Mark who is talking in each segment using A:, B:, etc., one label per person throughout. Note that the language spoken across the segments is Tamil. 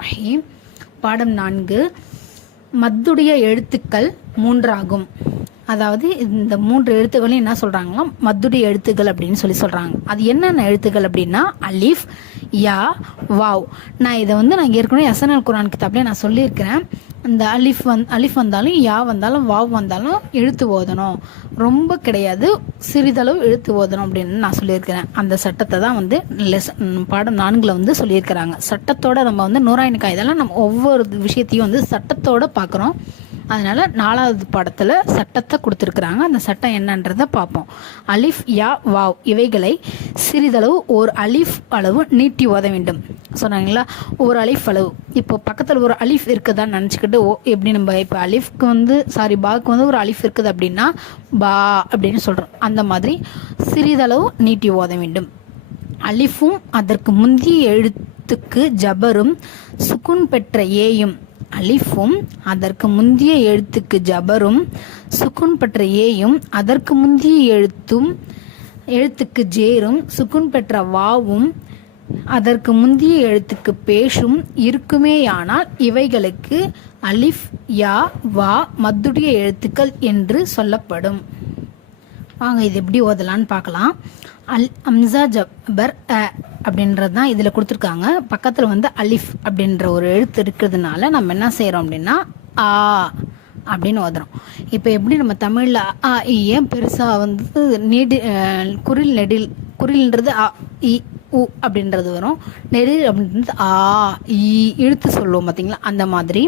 A: ரஹீம். பாடம் நான்கு. மத்துடைய எழுத்துக்கள் மூன்றாகும். அதாவது இந்த மூன்று எழுத்துக்களையும் என்ன சொல்கிறாங்கன்னா மத்துடைய எழுத்துக்கள் அப்படின்னு சொல்லி சொல்கிறாங்க அது என்னென்ன எழுத்துக்கள் அப்படின்னா அலிஃப் யா வாவ். நான் இதை வந்து நான் ஏற்கனவே எஸ்என்எல் குரான் கிதாப்லேயே நான் சொல்லியிருக்கிறேன். இந்த அலிஃப் வந் அலிஃப் வந்தாலும் யா வந்தாலும் வாவ் வந்தாலும் எழுத்து ஓதணும். ரொம்ப கிடையாது. சிறிதளவு எழுத்து ஓதணும் அப்படின்னு நான் சொல்லியிருக்கிறேன். அந்த சட்டத்தை தான் வந்து லெஸ் பாடம் நான்கில் வந்து சொல்லியிருக்கிறாங்க. சட்டத்தோட நம்ம வந்து நூறாயிரம் காய்தெல்லாம் நம்ம ஒவ்வொரு விஷயத்தையும் வந்து சட்டத்தோடு பார்க்குறோம் அதனால் நாலாவது பாடத்தில் சட்டத்தை கொடுத்துருக்குறாங்க. அந்த சட்டம் என்னன்றதை பார்ப்போம். அலிஃப் யா வாவ் இவைகளை சிறிதளவு ஒரு அலிஃப் அளவு நீட்டி ஓத வேண்டும். சொன்னாங்களா? ஒரு அலிஃப் அளவு. இப்போ பக்கத்தில் ஒரு அலிஃப் இருக்குதான்னு நினச்சிக்கிட்டு ஓ எப்படி நம்ம இப்போ அலிஃப்க்கு வந்து சாரி பாக்கு வந்து ஒரு அலிஃப் இருக்குது அப்படின்னா பா அப்படின்னு சொல்கிறோம் அந்த மாதிரி சிறிதளவு நீட்டி ஓத வேண்டும். அலிஃபும் அதற்கு முந்திய எழுத்துக்கு ஜபரும் சுக்குன் பெற்ற ஏயும் அலிஃபும் அதற்கு முந்திய எழுத்துக்கு ஜபரும் சுக்குன் பெற்ற ஏயும் அதற்கு முந்திய எழுத்தும் எழுத்துக்கு ஜேரும் சுக்குன் பெற்ற வாவும் அதற்கு முந்திய எழுத்துக்கு பேஷும் இருக்குமேயானால் இவைகளுக்கு அலிஃப் யா வா மத்துடைய எழுத்துக்கள் என்று சொல்லப்படும். வாங்க இது எப்படி ஓதலான்னு பார்க்கலாம். அல் அம்சா ஜபர் அ அப்படின்றது தான் இதில் கொடுத்துருக்காங்க. பக்கத்தில் வந்து அலிஃப் அப்படின்ற ஒரு எழுத்து இருக்கிறதுனால நம்ம என்ன செய்கிறோம் அப்படின்னா ஆ அப்படின்னு ஓதுறோம். இப்போ எப்படி நம்ம தமிழில் ஆ இ ஏன் பெருசாக வந்து நெடி குரில் நெடில் குரில்ன்றது ஆ இ உ அப்படின்றது வரும். நெடில் அப்படின்றது ஆ இ இழுத்து சொல்லுவோம் பார்த்தீங்களா அந்த மாதிரி.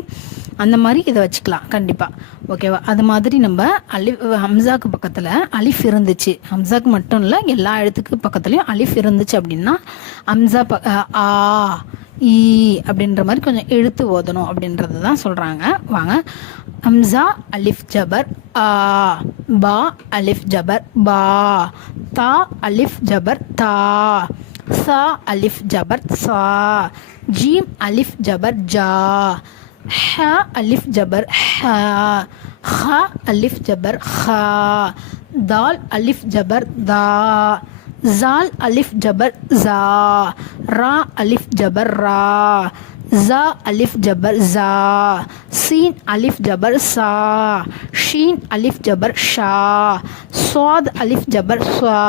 A: அந்த மாதிரி இதை வச்சுக்கலாம் கண்டிப்பாக ஓகேவா அது மாதிரி நம்ம அலிஃப் ஹம்சாக்கு பக்கத்தில் அலிஃப் இருந்துச்சு. ஹம்சாக்கு மட்டும் இல்லை எல்லா எழுத்துக்கு பக்கத்துலேயும் அலிஃப் இருந்துச்சு அப்படின்னா ஹம்சா ப ஆ ஈ அப்படின்ற மாதிரி கொஞ்சம் எழுத்து ஓதணும் அப்படின்றது தான் சொல்கிறாங்க வாங்க. ஹம்சா அலிஃப் ஜபர் ஆ பா அலிஃப் ஜபர் பா தா அலிஃப் ஜபர் தா சா அலிஃப் ஜபர் சா ஜீம் அலிஃப் ஜபர் ஜா. ஹ அலிஃப் ஜபர் ஹ ஹ அலிஃப் ஜபர் ஹ தால் அலிஃப் ஜபர் தா ஜால் அலிஃப் ஜபர் ஜா ரா அலிஃப் ஜபர் ரா ஜா அலிஃப் ஜபர் ஜா சீன் அலிஃப் ஜபர் சா ஷீன் அலிஃப் ஜபர் ஷா ஸ்வாத் அலிஃப் ஜபர் ஸ்வா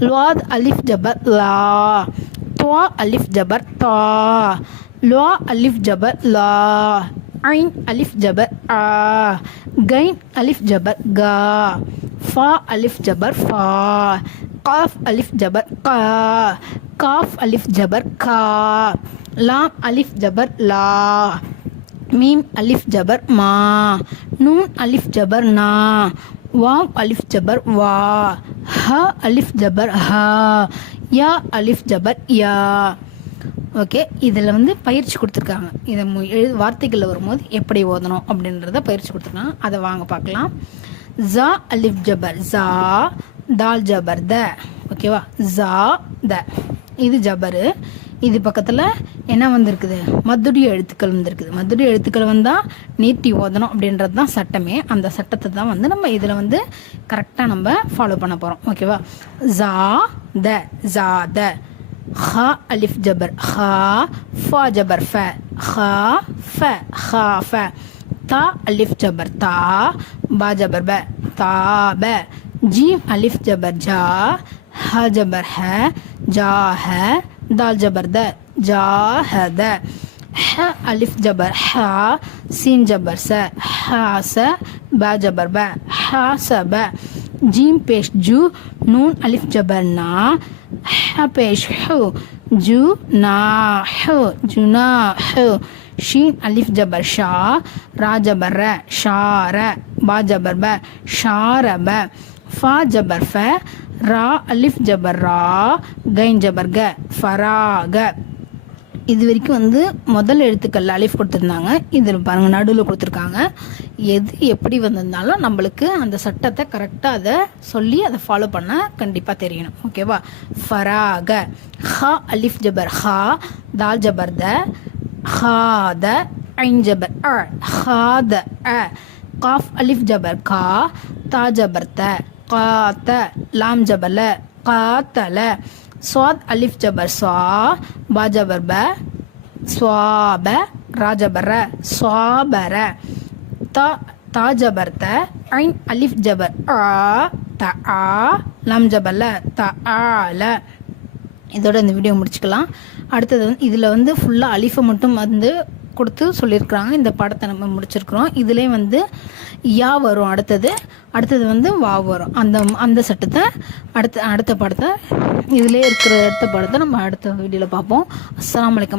A: லுவாத் அலிஃப் ஜபர் லா துவா அலிஃப் ஜபர் தா லா அலிஃப் ஜபர் லா ஐன் அலிஃப் ஜபர் ஆ கைன் அலிஃப் ஜபர் கா ஃபா அலிஃப் ஜபர் ஃபா காஃப் அலிஃப் ஜபர் கா காஃப் அலிஃப் ஜபர் கா லாம் அலிஃப் ஜபர் லா மீம் அலிஃப் ஜபர் மா நூன் அலிஃப் ஜபர் நா வாவ் அலிஃப் ஜபர் வா ஹ அலிஃப் ஜபர் ஹ யா அலிஃப் ஜபர் யா ஓகே இதில் வந்து பயிற்சி கொடுத்துருக்காங்க. இதை மு- எழு வார்த்தைகளில் வரும்போது எப்படி ஓதணும் அப்படின்றத பயிற்சி கொடுத்துருக்காங்க. அதை வாங்க பார்க்கலாம். ஜா அலிப் ஜபர். ஜா தால் ஜபர். த. ஓகேவா ஜா த. இது ஜபரு. இது பக்கத்தில் என்ன வந்திருக்குது? மதுடைய எழுத்துக்கள் வந்திருக்குது. மதுடைய எழுத்துக்கள் வந்தால் நீட்டி ஓதணும் அப்படின்றது தான் சட்டமே. அந்த சட்டத்தை தான் வந்து நம்ம இதில் வந்து கரெக்டாக நம்ம ஃபாலோ பண்ண போகிறோம் ஓகேவா ஜா த. ஜா த. خا ألف جبر خا فا جبر فا خا فا خا فا تا ألف جبر تا با جبر با تا با جيم ألف جبر جا ها جبر ها جا ها دال جبر دا جا ها دا ح ألف جبر حا سين جبر سا حا سا با جبر با حا سا با جيم بيش جو نون ألف جبر نا ح بيش حو جو نا حو جنا حو شين ألف جبر شا را جبر را شارة با جبر با شارب فا جبر ف را ألف جبر را غين جبر غ فراغ இது வரைக்கும் வந்து முதல் எழுத்துக்கள் அலிஃப் கொடுத்துருந்தாங்க. இதில் பாருங்கள் நடுவில் கொடுத்துருக்காங்க. எது எப்படி வந்திருந்தாலும் நம்மளுக்கு அந்த சட்டத்தை கரெக்டாக அதை சொல்லி அதை ஃபாலோ பண்ண கண்டிப்பாக தெரியணும். ஓகேவா ஃபராக. ஹா அலிஃப் ஜபர். ஹா தால் ஜபர் த. ஹாத ஐன் ஜபர். அ. ஹாத அ. காஃப் அலிஃப் ஜபர். கா தா ஜபர் த. காத்த லாம் ஜபல காத்தல சுவாத் அலிஃப் ஜபர். சுவா பா ஜபர் ப சுவாப ராஜபர சுவாபர. த தா ஜபர் த. ஐன் அலிஃப் ஜபர். ஆ த ஆ. லம் ஜபர்ல த ஆல இதோட இந்த வீடியோ முடிச்சுக்கலாம். அடுத்தது வந்து இதில் வந்து ஃபுல்லாக அலிஃபை மட்டும் வந்து கொடுத்து சொல்லியிருக்கிறாங்க. இந்த படத்தை நம்ம முடிச்சிருக்கிறோம். இதுலேயும் வந்து யா வரும். அடுத்தது அடுத்தது வந்து வா வரும். அந்த அந்த சட்டத்தை அடுத்த அடுத்த படத்தை இதிலே இருக்கிற அடுத்த படத்தை நம்ம அடுத்த வீடியோவில் பார்ப்போம். அஸ்லாம் வலைக்கம்